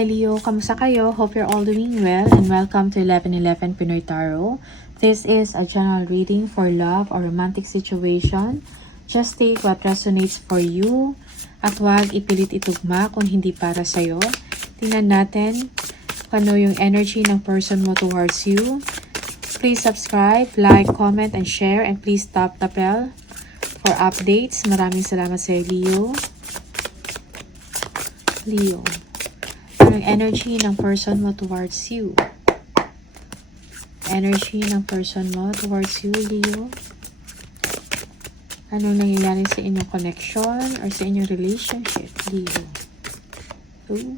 Hi Leo, kamusta kayo? Hope you're all doing well and welcome to 1111 Pinoy Tarot. This is a general reading for love or romantic situation. Just take what resonates for you at huwag ipilit itugma kung hindi para sa'yo. Tingnan natin ano yung energy ng person mo towards you. Please subscribe, like, comment, and share, and please tap the bell for updates. Maraming salamat sa Leo. Leo. Anong energy ng person mo towards you? Energy ng person mo towards you, Leo? Anong nangyayari sa inyong connection or sa inyong relationship, Leo? Ooh.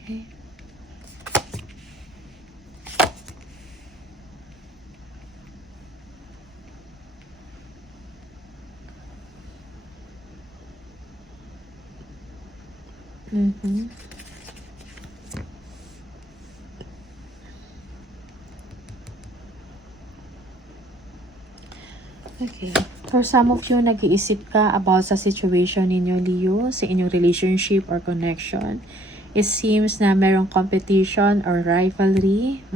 Okay. Okay. For some of you, nag-iisip ka about sa situation ninyo, Leo, sa inyong relationship or connection. It seems na merong competition or rivalry.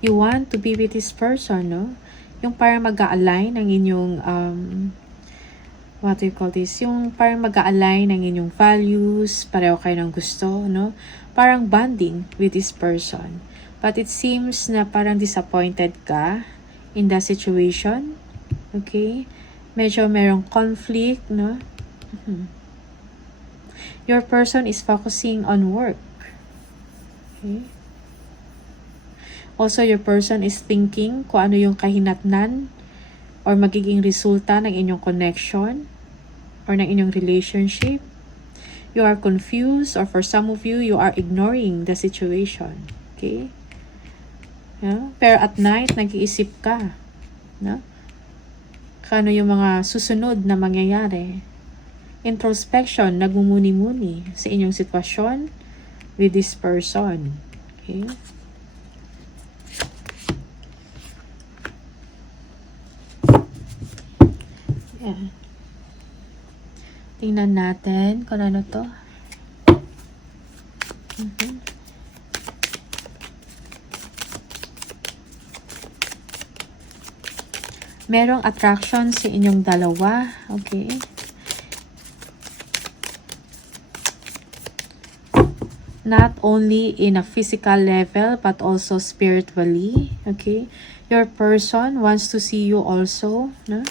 You want to be with this person, no? Yung parang mag-a-align ng inyong, what do you call this? Yung parang mag-a-align ng inyong values, pareho kayo ng gusto, no? Parang bonding with this person. But it seems na parang disappointed ka in that situation. Okay? Medyo merong conflict, no? Your person is focusing on work. Okay? Also, your person is thinking kung ano yung kahinatnan or magiging resulta ng inyong connection or ng inyong relationship. You are confused, or for some of you, you are ignoring the situation. Okay? Yeah? Pero at night, nag-iisip ka. No? Kano yung mga susunod na mangyayari. Introspection, nagmumuni-muni sa inyong sitwasyon with this person. Okay? Yeah. Tingnan natin kung ano to. Merong attraction sa inyong dalawa. Okay? Not only in a physical level, but also spiritually. Okay? Your person wants to see you also. No?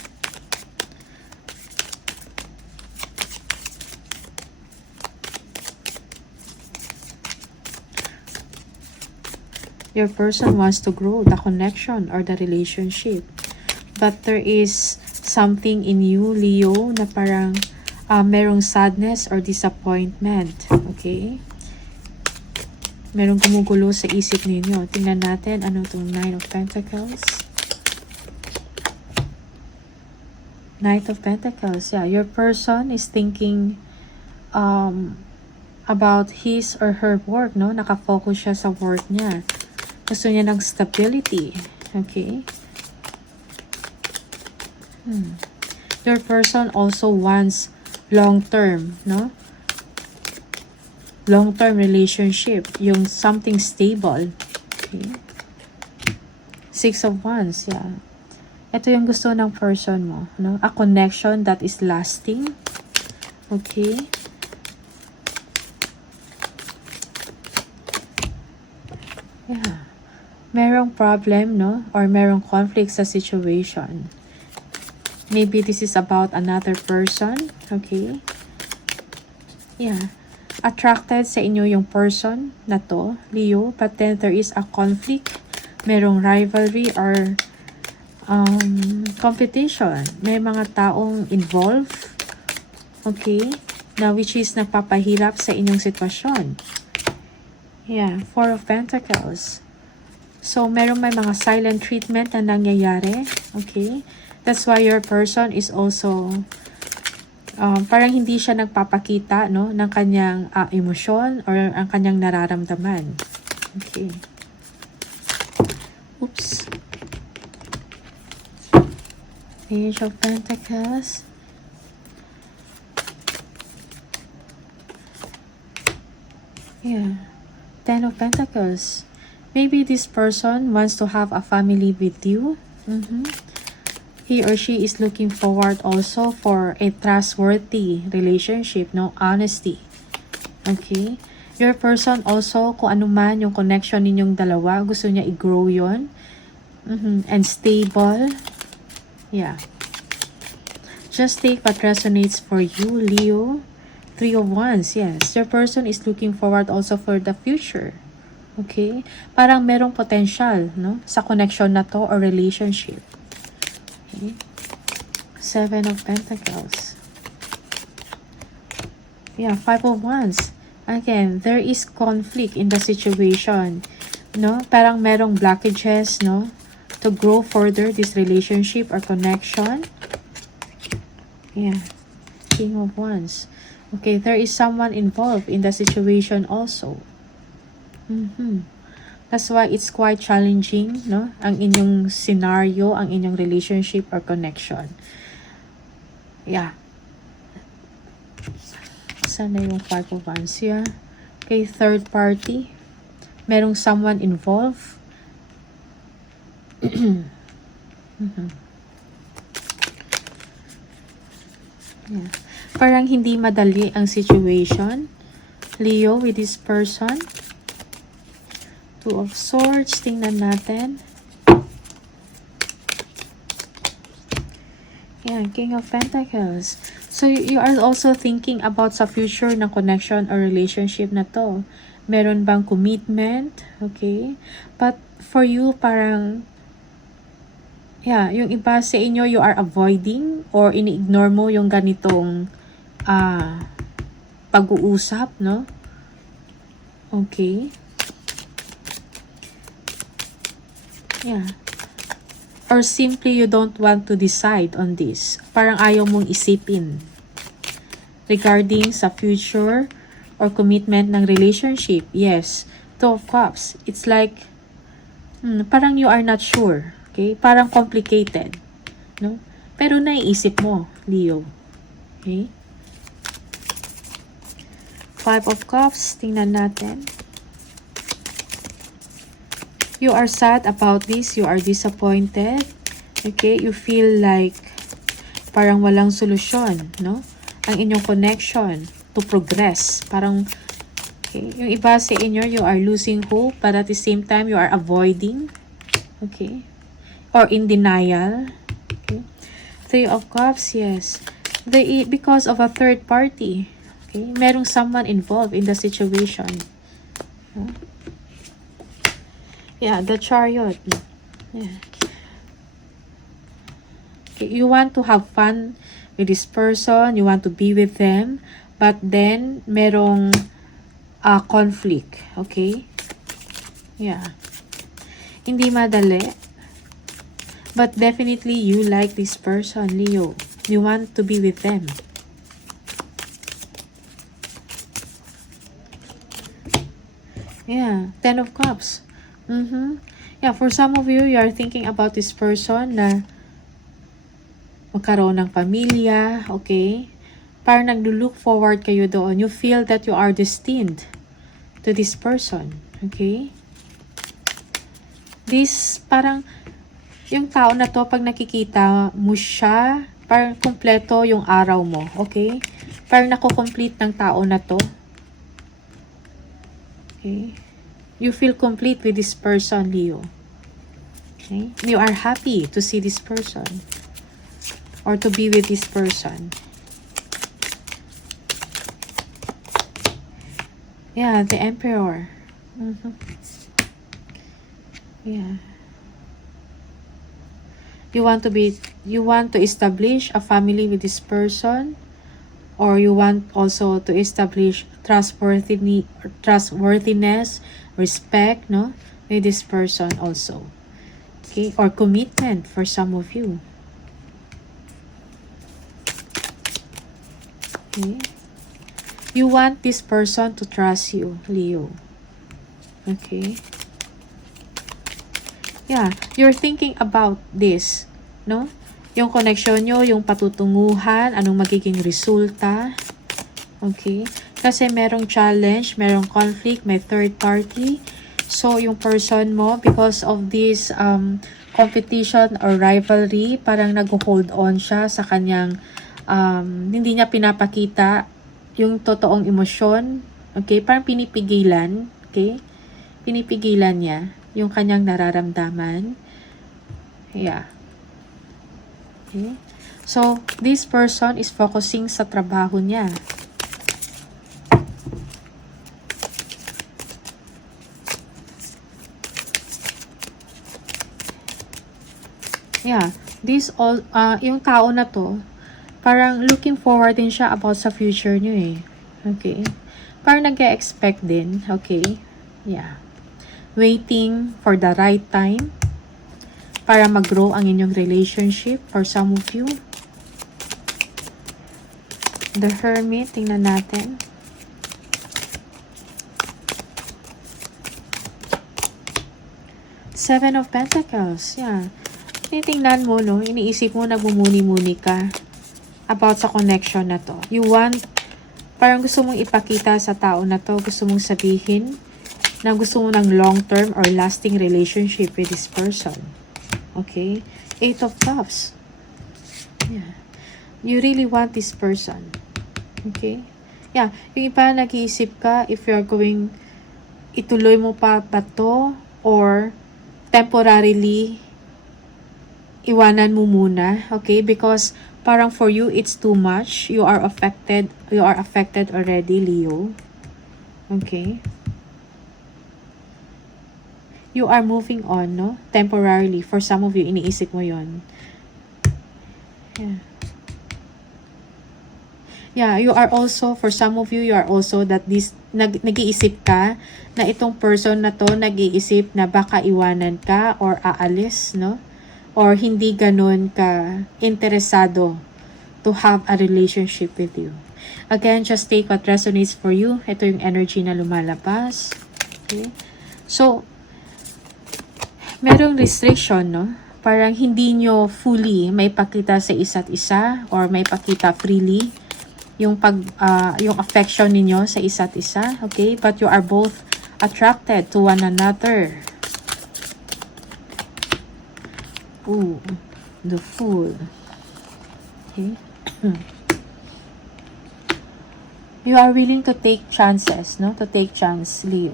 Your person wants to grow the connection or the relationship. But there is something in you, Leo, na parang merong sadness or disappointment. Okay? Merong gumugulo sa isip ninyo. Tingnan natin ano itong Nine of Pentacles. Knight of Pentacles. Yeah, your person is thinking about his or her work, no? Nakafocus siya sa work niya. Gusto niya ng stability. Okay? Your person also wants long-term, no? Long-term relationship, yung something stable. Okay. Six of Wands, yeah. Ito yung gusto ng person mo, no? A connection that is lasting. Okay. Yeah. Merong problem, no? Or merong conflict sa situation. Maybe this is about another person. Okay. Yeah. Attracted sa inyo yung person na to, Leo, but then there is a conflict, merong rivalry or competition. May mga taong involved, okay, na which is napapahirap sa inyong sitwasyon. Yeah, Four of Pentacles. So, may mga silent treatment na nangyayari, okay? That's why your person is also Parang hindi siya nagpapakita, no, ng kanyang emosyon or ang kanyang nararamdaman. Okay. Oops. Page of Pentacles. Yeah. Ten of Pentacles. Maybe this person wants to have a family with you. He or she is looking forward also for a trustworthy relationship, no? Honesty. Okay? Your person also, kung ano man yung connection ninyong dalawa, gusto niya i-grow yun. And stable. Yeah. Just take what resonates for you, Leo. Three of Wands, yes. Your person is looking forward also for the future. Okay? Parang merong potential, no? Sa connection na to or relationship. Okay. Seven of Pentacles. Yeah, Five of Wands. Again, there is conflict in the situation. No? Parang merong blockages, no? To grow further this relationship or connection. Yeah. King of Wands. Okay, there is someone involved in the situation also. That's why it's quite challenging, no? Ang inyong scenario, ang inyong relationship or connection. Yeah. Sana yung Five of Wands here. Okay, third party. Merong someone involved. Yeah. Parang hindi madali ang situation, Leo, with this person. Two of Swords, tingnan natin. Yan, King of Pentacles. So, you are also thinking about sa future ng connection or relationship na to. Meron bang commitment? Okay? But for you, parang, yeah, yung iba sa inyo, you are avoiding or ini-ignore mo yung ganitong pag-uusap, no? Okay? Yeah. Or simply you don't want to decide on this. Parang ayaw mong isipin regarding sa future or commitment ng relationship. Yes. Two of Cups. It's like parang you are not sure. Okay? Parang complicated. No? Pero naiisip mo, Leo. Okay? Five of Cups. Tingnan natin. You are sad about this. You are disappointed. Okay? You feel like parang walang solusyon, no? Ang inyong connection to progress. Parang, okay, yung iba sa inyo, you are losing hope, but at the same time, you are avoiding. Okay? Or in denial. Okay? Three of Cups, yes. Because of a third party. Okay? Merong someone involved in the situation. Huh? Yeah, the Chariot. Yeah. Okay, you want to have fun with this person, you want to be with them, but then merong conflict, okay? Yeah. Hindi madali. But definitely you like this person, Leo. You want to be with them. Yeah, Ten of Cups. Yeah, for some of you, you are thinking about this person na magkaroon ng pamilya, okay? Parang nag-look forward kayo doon. You feel that you are destined to this person, okay? This, parang, yung tao na to, pag nakikita mo siya, parang kompleto yung araw mo, okay? Parang nako-complete ng tao na to. Okay? You feel complete with this person, Leo. Okay? You are happy to see this person or to be with this person. Yeah, the Emperor. Yeah. You want to establish a family with this person, or you want also to establish trustworthiness, respect, no, with this person also. Okay, or commitment for some of you. Okay. You want this person to trust you, Leo. Okay. Yeah, you're thinking about this, no? Yung connection nyo, yung patutunguhan, anong magiging resulta. Okay? Kasi merong challenge, merong conflict, may third party. So, yung person mo, because of this competition or rivalry, parang nag-hold on siya sa kanyang, hindi niya pinapakita yung totoong emosyon. Okay? Parang pinipigilan. Okay? Pinipigilan niya yung kanyang nararamdaman. Yeah. Okay? So, this person is focusing sa trabaho niya. Yeah. This all, yung tao na to, parang looking forward din siya about sa future niyo eh. Okay? Parang nag-expect din. Okay? Yeah. Waiting for the right time para mag-grow ang inyong relationship for some of you. The Hermit, tingnan natin. Seven of Pentacles, yeah. Tinitingnan mo, no? Iniisip mo, nagmumuni-muni ka about sa connection na to. You want, parang gusto mong ipakita sa tao na to, gusto mong sabihin na gusto mo ng long-term or lasting relationship with this person. Okay? Eight of Cups. Yeah. You really want this person. Okay? Yeah. Yung iba, nag-iisip ka if you're going, ituloy mo pa ba to or temporarily iwanan mo muna. Okay? Because parang for you, it's too much. You are affected already, Leo. Okay? You are moving on, no? Temporarily. For some of you, iniisip mo yon. Yeah. Yeah, you are also, for some of you, you are also that this, nag-iisip ka na itong person na to, nag-iisip na baka iwanan ka or aalis, no? Or hindi ganun ka interesado to have a relationship with you. Again, just take what resonates for you. Ito yung energy na lumalabas. Okay? So, merong restriction, no? Parang hindi nyo fully may pakita sa isa't isa or may pakita freely yung yung affection ninyo sa isa't isa, okay? But you are both attracted to one another. Ooh, the Fool. Okay? You are willing to take chances, no? To take chance, Leo,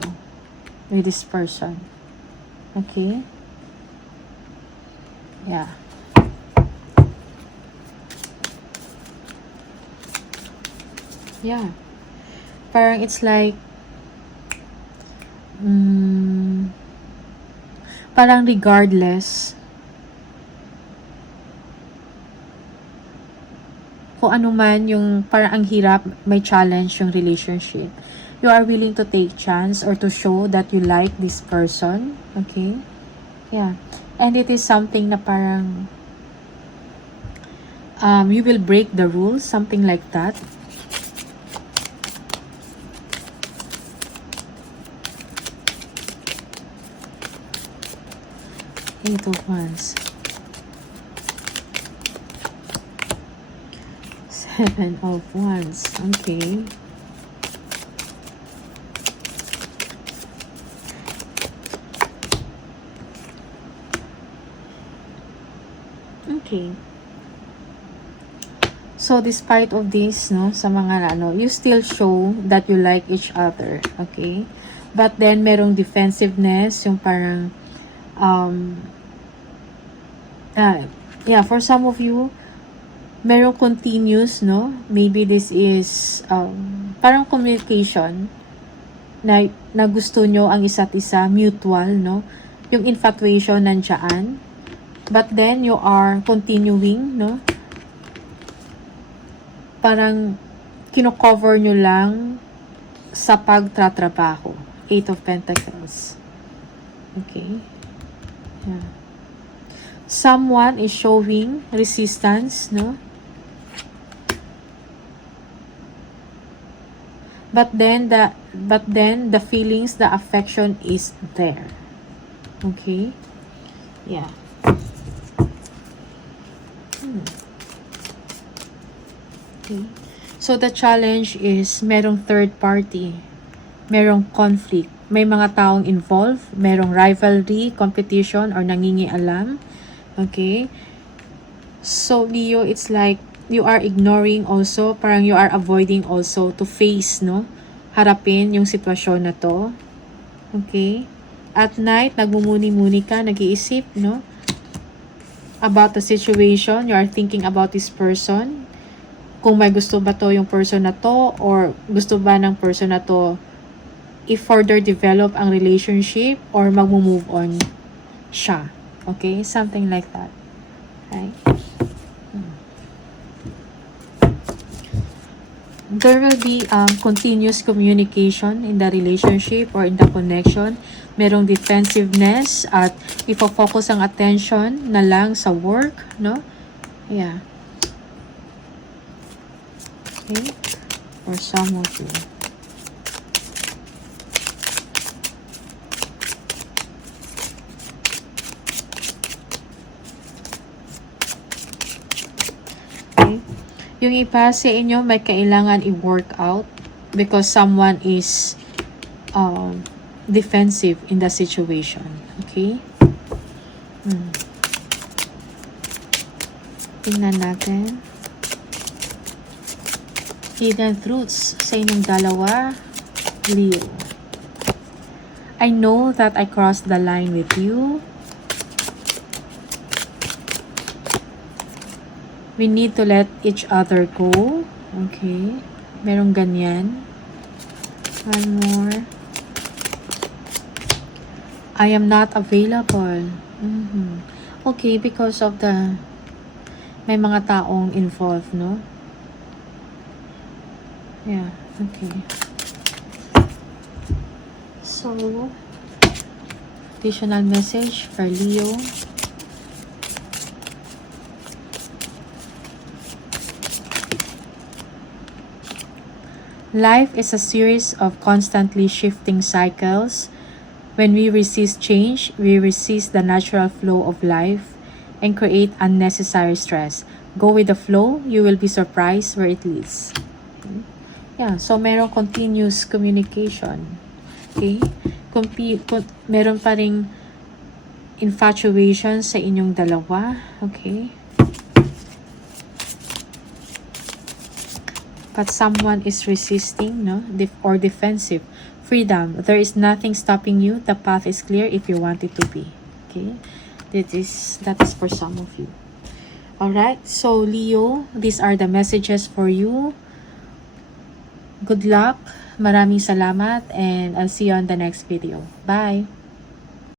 with this person. Okay? Yeah. Yeah. Parang it's like parang regardless kung ano man yung parang ang hirap, may challenge yung relationship. You are willing to take chance or to show that you like this person. Okay? Yeah. And it is something na parang you will break the rules, something like that. Eight of Wands. Seven of Wands. Okay. Okay. So, despite of this, no, sa mga you still show that you like each other. Okay? But then, merong defensiveness, yung parang yeah, for some of you, merong continuous, no? Maybe this is parang communication na gusto nyo ang isa't isa, mutual, no? Yung infatuation nandiyan. But then, you are continuing, no? Parang kino-cover nyo lang sa pagtatrabaho. Eight of Pentacles. Okay? Yeah. Someone is showing resistance, no? But then the feelings, the affection is there. Okay? Yeah. Okay. So the challenge is merong third party, merong conflict, may mga taong involved, merong rivalry, competition, or nangingialam. Okay? So Leo, it's like you are ignoring also, parang you are avoiding also to face, no? Harapin yung sitwasyon na to. Okay? At night, nagmumuni-muni ka, nag-iisip, no? About the situation, you are thinking about this person. Kung may gusto ba to yung person na to, or gusto ba ng person na to i-further develop ang relationship, or magmo-move on siya. Okay? Something like that. Okay? There will be continuous communication in the relationship or in the connection. Merong defensiveness at ifo-focus ang attention na lang sa work, no? Yeah. Okay? For some of you. Yung iba sa inyo may kailangan i-work out because someone is defensive in the situation. Okay? Tingnan natin. Hidden truths sa inyong dalawa, Leo. I know that I crossed the line with you. We need to let each other go. Okay. Merong ganyan. One more. I am not available. Okay, because of the may mga taong involved, no? Yeah, okay. So, additional message for Leo. Life is a series of constantly shifting cycles. When we resist change, we resist the natural flow of life and create unnecessary stress. Go with the flow, you will be surprised where it leads. Okay. Yeah, so merong continuous communication. Okay? Meron pa ring infatuation sa inyong dalawa. Okay? But someone is resisting, no? Or defensive. Freedom. There is nothing stopping you. The path is clear if you want it to be. Okay? That is for some of you. Alright? So, Leo, these are the messages for you. Good luck. Maraming salamat. And I'll see you on the next video. Bye!